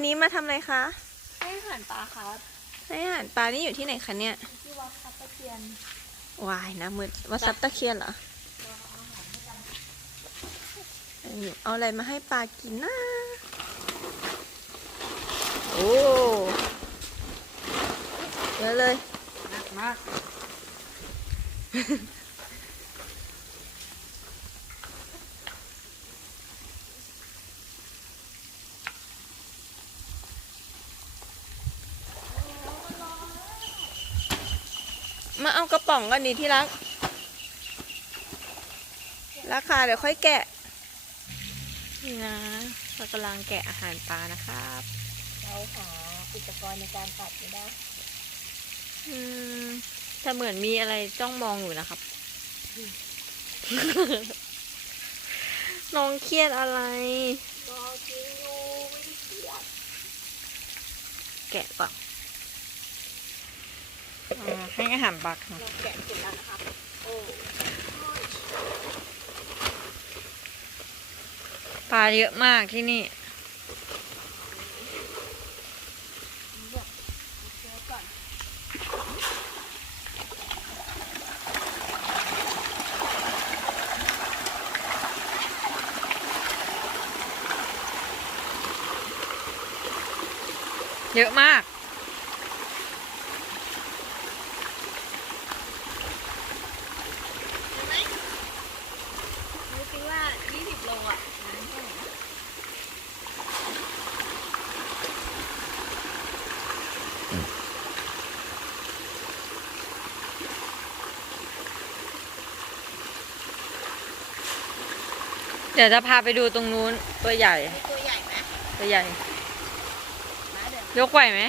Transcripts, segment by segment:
วันนี้มาทำอะไรคะ ให้อาหารปลาครับให้อาหารปลานี่อยู่ที่ไหนคะเนี่ย ที่วัดทับตะเคียนวายนะมืดวัดซับตะเคียนเหรอเอาอะไรมาให้ปลากินนะโอ้เยอะเลยหนักมาก อากระป๋องกันดีที่รัก ราคาเดี๋ยวค่อยแกะ นี่นะเรากำลังแกะอาหารปลานะครับ เราหาอุปกรณ์ในการตัดไม่ได้อืมแต่เหมือนมีอะไรจ้องมองอยู่นะครับ น้องเครียดอะไรก็กินอยู่ไม่ได้เครียดแกะก่อน อ่าให้อาหารปลาค่ะ เราแกะเสร็จแล้วนะครับ โอ้ปลาเยอะมากที่นี่เดี๋ยวเชื้อก่อนเยอะมาก รู้สิว่า 20 โลอะน้ำเท่าไหร่นะ เดี๋ยวจะพาไปดูตรงนู้นตัวใหญ่ มีตัวใหญ่ไหมตัวใหญ่นะเดี๋ยวยกไหวไหม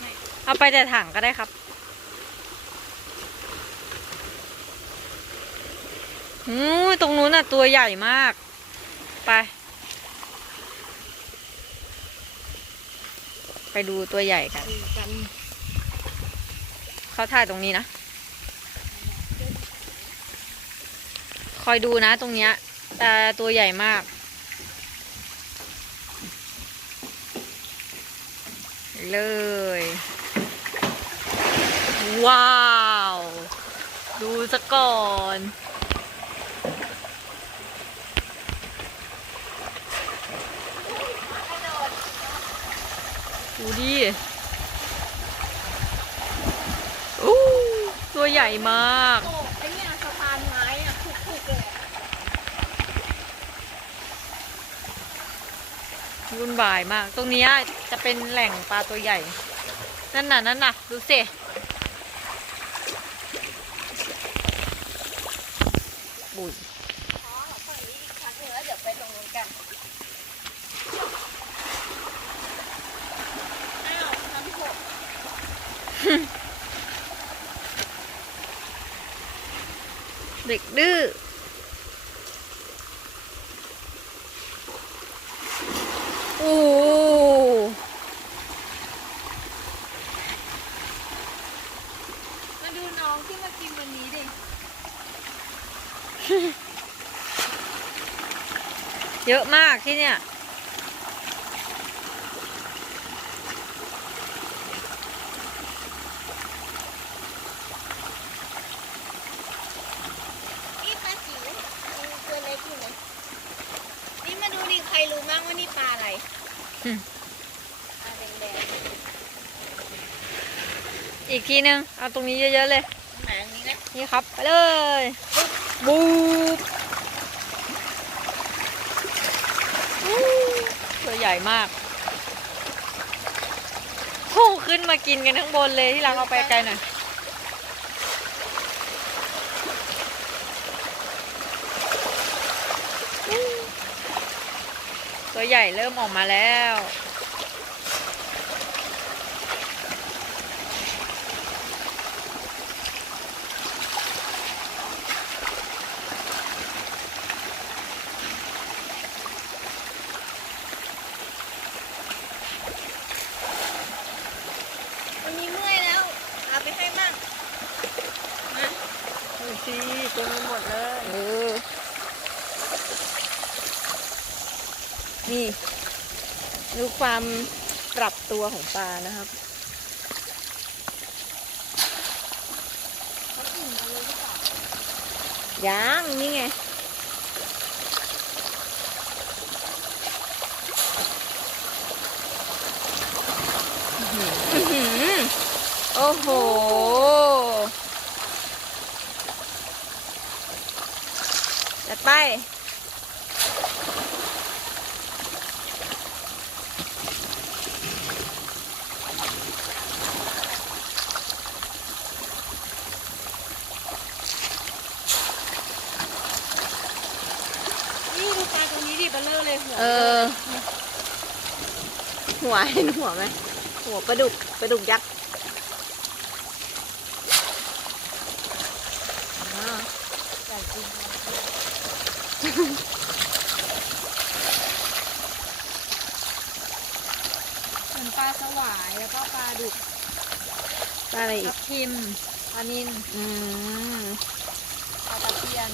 ไม่เอาไปแต่ถังก็ได้ครับอือตรงนู้นน่ะตัวใหญ่มาก ไป ไปดูตัวใหญ่กันดูกันเขาถ่ายตรงนี้นะ คอยดูนะตรงเนี้ย ต่ตัวใหญ่มาก เลย ว้าว ดูซะก่อนดูดิอู้ตัวใหญ่มาก โอ้ไอเนี่ยสะพานไม้อะถูกๆเลยอะ วุ่นวายมาก ตรงเนี้ยจะเป็นแหล่งปลาตัวใหญ่ นั่นน่ะนั่นน่ะ ดูสิบุยอ๋อฝั่งนี้อีกครั้งหนึ่งแล้วเดี๋ยวไปตรงนู้นกันอ้าวน้ำหกเด็กดื้อ โอ้มาดูน้องที่มากินวันนี้ดิ เยอะมากที่เนี่ย นี่ปลาจิ๋วมีตัวเล็กอยู่ไหมนี่มาดูดิ ใครรู้บ้างว่านี่ปลาอะไร อืม ปลาแดง อีกทีนึง เอาตรงนี้เยอะๆเลยๆหนังนี้นะนี่ครับ ไปเลย บูบอู้ตัวใหญ่มากโอ้ขึ้นมากินกันทั้งบนเลยที่รังเอาไปไกลหน่อย ตัวใหญ่เริ่มออกมาแล้ว วันนี้เมื่อยแล้ว เอาไปให้มั่งมา ดูสิ เต็มไปหมดเลยเออนี่ดูความปรับตัวของปลานะครับย่างนี่ไงอื้หือโอ้โห จัด ไป นี่ดูปลาตรงนี้ดิเบลเลอร์เลยหัวเออ หัวเห็นหัวไหมหัวปลาดุกปลาดุกยักษ์อ่า ใหญ่จริงเหมือน ปลาสวายแล้วก็ปลาดุกปลาอะไรอีทักบทิมปลานินอืมปลาตะเพียน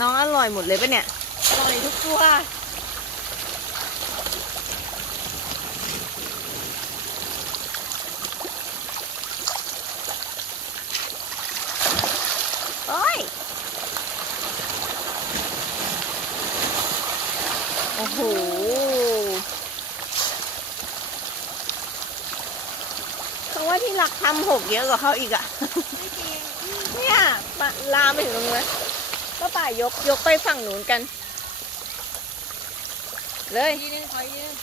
น้องอร่อยหมดเลยปะเนี่ย อร่อยทุกตัว โอ้ย โอ้โห เขา ว่าที่รักทำหกเยอะกว่าเขาอีกอะไม่จริงเนี่ยปะลามไปถึงตรงนู้นเลยก็ป่ายกยกไปฝั่งนู้นกัน เลยทีนึงขออีกทีนึง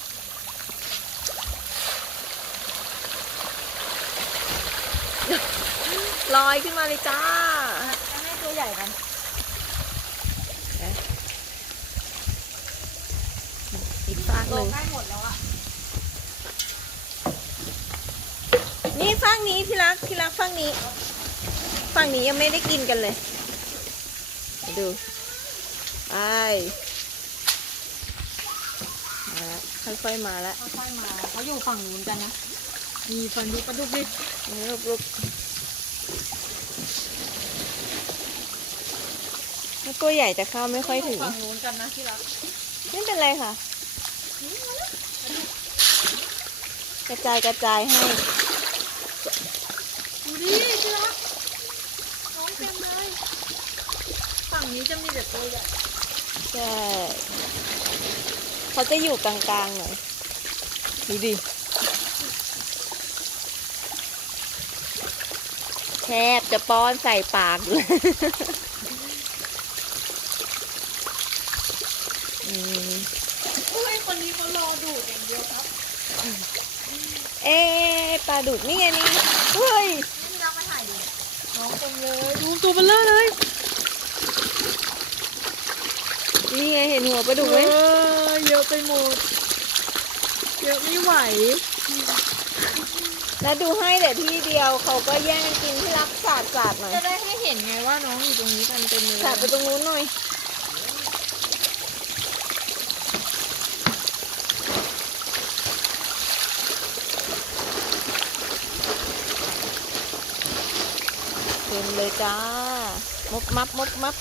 ลอยขึ้นมาเลยจ้า จะให้ตัวใหญ่กันอีกฝากโลหนึ่งใกล้หมดแล้วอะ ฝั่งนี้ที่รักที่รักฝั่งนี้ ฝั่งนี้ยังไม่ได้กินกันเลยมาดู ไปมาแล้วค่อยๆมาแล้ว ค่อยๆมาเขาอยู่ฝั่งนู้นกันนะมีฟันดูปลาดุกดิลุกลุกแล้วตัวใหญ่แต่เข้าไม่ค่อยถึง ฝั่งนู้นกันนะที่รักไม่เป็นไรค่ะ กระจายกระจายให้ ดูดิที่รักน้องเต็มเลย ฝั่งนี้ จะมีแต่ตัวใหญ่ใช่เขาจะอยู่กลางๆหน่อยดูดิแทบจะป้อนใส่ปากเลยอืมโอ้ยคนนี้เขารอดูดอย่างเดียวครับ เอ๊ะปลาดุกนี่ไงนี่เฮ้ยที่รักมาถ่ายดูน้องเต็มเลย ดูตัวเบลเลอร์เลย นี่ไงเห็นหัวปลาดุกไหมเออเยอะไปหมด เยอะไม่ไหว แล้วดูให้แต่ที่เดียวเขาก็แย่งกันกินที่รักสาดสาดหน่อยจะได้ให้เห็นไงว่าน้องอยู่ตรงนี้กันเต็มเลยสาดไปตรงนู้นหน่อย เต็มเลยจ้า มบมับมบมับ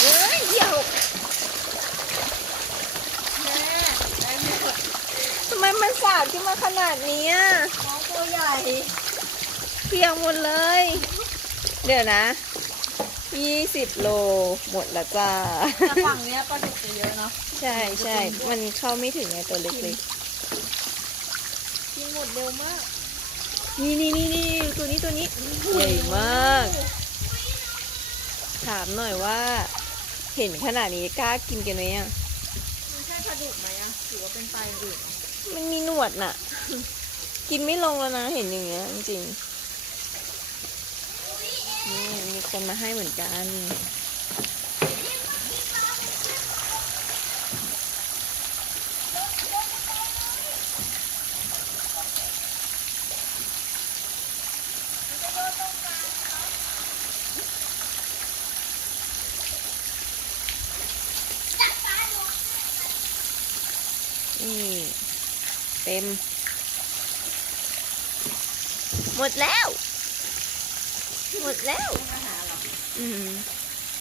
เฮ้ยเดี๋ยว แม่ได้ไหม ทำไมมันสาด ขึ้นมาขนาดนี้อะน้องตัวใหญ่เพียงหมดเลย เดี๋ยวนะยี่สิบโลหมดแล้วจ้าแต่ฝั่งเนี้ยปลาดุกจะเยอะเนาะ ใช่ใช่ มันเข้าไม่ถึงไงตัวเล็กกินหมดเร็วมากๆนี่นี่นี่นี่ตัวนี้ตัวนี้ใหญ่มาก ถามหน่อยว่า เห็นขนาดนี้กล้ากินกันไหมอะมันใช่ปลาดุกไหมอะถือว่าเป็นปลาอื่นมันมีหนวดน่ะ กินไม่ลงแล้วนะเห็นอย่างเงี้ยจริงๆนี่มีคนมาให้เหมือนกันนี่เต็ม หมดแล้ว หมดแล้ว อือ